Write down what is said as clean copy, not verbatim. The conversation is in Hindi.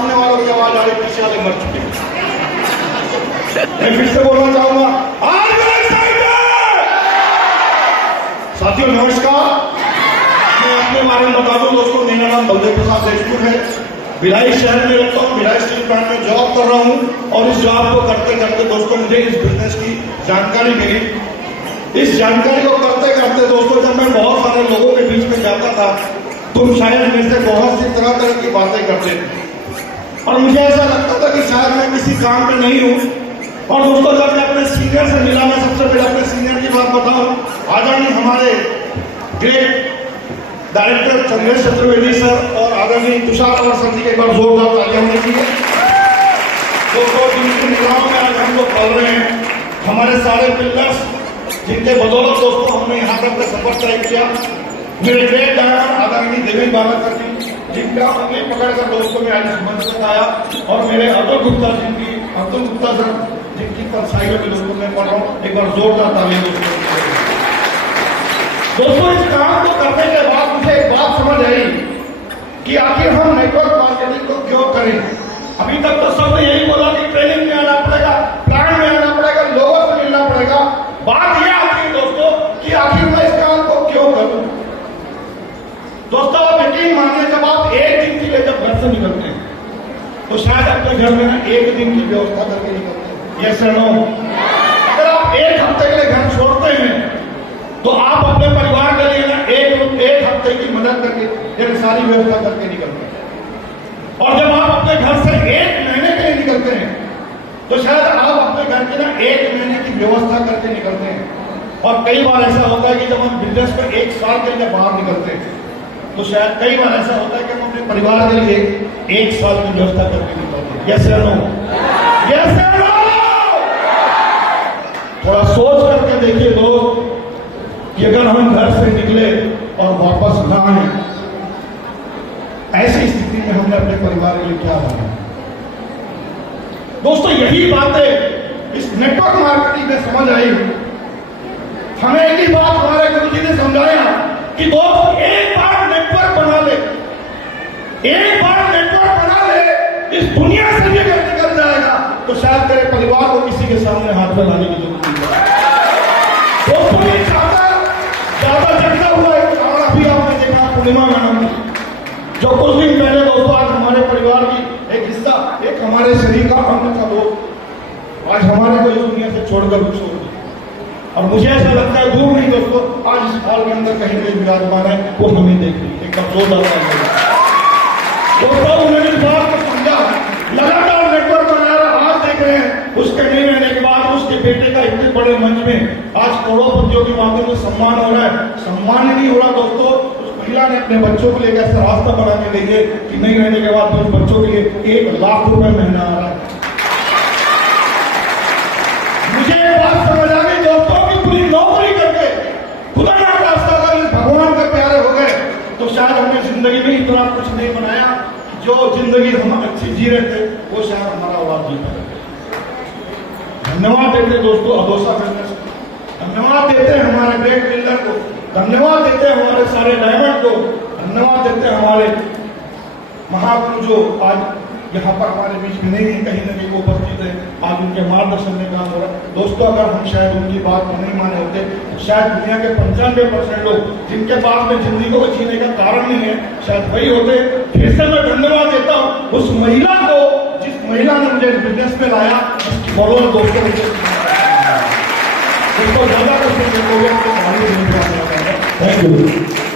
सामने वालों की आवाज आ रही, पीछे वाले मर चुके। मैं फिर से बोलना चाहूंगा, साथियों नमस्कार। मैं अपने बारे में बता दूं दोस्तों, मेरा नाम बलदेव प्रसाद देशमुख है। भिलाई शहर में रहता हूँ, भिलाई स्टील प्लांट में जॉब कर रहा हूँ और इस जॉब को करते करते दोस्तों मुझे इस बिजनेस की जानकारी मिली। इस जानकारी को करते करते दोस्तों जब मैं बहुत सारे लोगों के बीच में जाता था, तुम शायद मेरे से बहुत सी तरह तरह की बातें करते थे और मुझे ऐसा लगता था कि शायद मैं किसी काम में नहीं हूँ। और दोस्तों जब मैं अपने सीनियर से मिला, मैं सबसे पहले अपने सीनियर की बात बताऊं, आदरणीय हमारे great director Chandresh Chaturvedi sir और आदरणीय तुषार अवर सर जी के एक बार जोरदार तालियां होनी चाहिए। दोस्तों जिनकी निगाहों में आज हम लोग पढ़ रहे हैं, हमारे सारे पिलर्स जिनके बदौलत दोस्तों हमने यहाँ तक का सफर तय किया। मेरे ग्रेट डायरेक्टर आदरणीय देवेंद्र बालाकर जी, जिनका उंगली पकड़कर दोस्तों में आज मंच तक आया, और मेरे अतुल गुप्ता सर जिनकी तरसाइयों में दोस्तों मैं पढ़ रहा हूँ, एक बार जोरदार तालियां दोस्तों। इस काम को करने के बाद मुझे एक बात समझ आई कि आखिर हम नेटवर्क मार्केटिंग को क्यों करें। अभी तक तो सबने यही बोला कि ट्रेनिंग में आना पड़ेगा, प्लान में आना पड़ेगा, लोगों से मिलना पड़ेगा। बात यह आती है दोस्तों कि आखिर मैं इस काम को क्यों करूं। दोस्तों आप यकीन मानिए, जब आप एक दिन के लिए जब घर से निकलते हैं तो शायद अपने घर में ना एक दिन की व्यवस्था करके निकलते हैं। यस और नो? अगर आप एक हफ्ते के लिए घर छोड़ते हैं तो आप अपने परिवार के लिए ना एक हफ्ते की मदद करके एक सारी व्यवस्था करके निकलते हैं। और जब आप अपने घर से एक महीने के लिए निकलते हैं तो शायद आप अपने घर के ना एक महीने की व्यवस्था करके निकलते हैं। और कई बार ऐसा होता है कि जब हम बिजनेस में एक साल के लिए बाहर निकलते हैं तो शायद कई बार ऐसा होता है कि हम अपने परिवार के लिए एक साल की व्यवस्था करके निकलते हैं। यस और नो? यस और नो? थोड़ा सोच करके देखिए लोग कि अगर हम घर से निकले और वापस ना आए, ऐसी स्थिति में हमने अपने परिवार के लिए क्या करना है। दोस्तों यही बातें इस नेटवर्क मार्केटिंग में समझ आई। हमें एक ही बात हमारे गुरुजी ने समझाया कि दोस्त एक बार नेटवर्क बना ले, एक बार नेटवर्क बना ले, इस दुनिया से भी अगर निकल जाएगा तो शायद तेरे परिवार को किसी के सामने हाथ फैलाने की जरूरत नहीं है। दोस्तों ये ज्यादा चढ़ता हुआ एक उदाहरण अभी आपने देखा पूर्णिमा मैडम, जो कुछ दिन पहले दोस्तों आज हमारे परिवार की एक हिस्सा, एक हमारे शरीर का अंग था दोस्त, आज हमारे को इस दुनिया से छोड़कर कुछ हो। और मुझे ऐसा लगता है दूर नहीं दोस्तों, आज इस हॉल के अंदर कहीं भी विराजमान है, वो हमें देख ली एक जोरदार दोस्तों। उन्होंने इस बात को समझा, लगातार नेटवर्क बना रहा, आज देख रहे हैं उसके नहीं रहने के बाद उसके बेटे का इतने बड़े मंच में आज करोड़पतियों के माध्यम से सम्मान हो रहा है। सम्मान ही नहीं हो रहा दोस्तों, उस महिला ने अपने बच्चों को लेकर ऐसा रास्ता बना के देखिए कि नहीं रहने के बाद उस बच्चों के लिए 1 लाख रुपए महीना आ रहा है। मुझे एक बात समझ आ गई दोस्तों की पूरी नौकरी करके खुदा ना रास्ता कर भगवान के प्यारे हो गए तो शायद हमने जिंदगी में इतना कुछ नहीं बनाया। जो जिंदगी हम अच्छी जी रहे थे वो शायद हमारा औलाद जी रहे। धन्यवाद देते दोस्तों अदोसा बिजनेस, धन्यवाद देते हैं हमारे ग्रेट बिल्डर को, धन्यवाद देते हैं हमारे सारे डायमंड को, धन्यवाद देते हैं हमारे महापुरुष जो आज यहाँ पर हमारे बीच में नहीं है, कहीं ना कहीं उपस्थित है, आज उनके मार्गदर्शन में काम हो रहा है। दोस्तों अगर हम शायद उनकी बात को नहीं माने होते तो शायद दुनिया के 95% लोग जिनके पास में जिंदगी को जीने का कारण नहीं है शायद वही होते। फिर से मैं धन्यवाद देता हूँ उस महिला को, जिस महिला ने मुझे बिजनेस में लाया, उसकी फॉलोअर दोस्तों ज्यादा कुछ थैंक यू।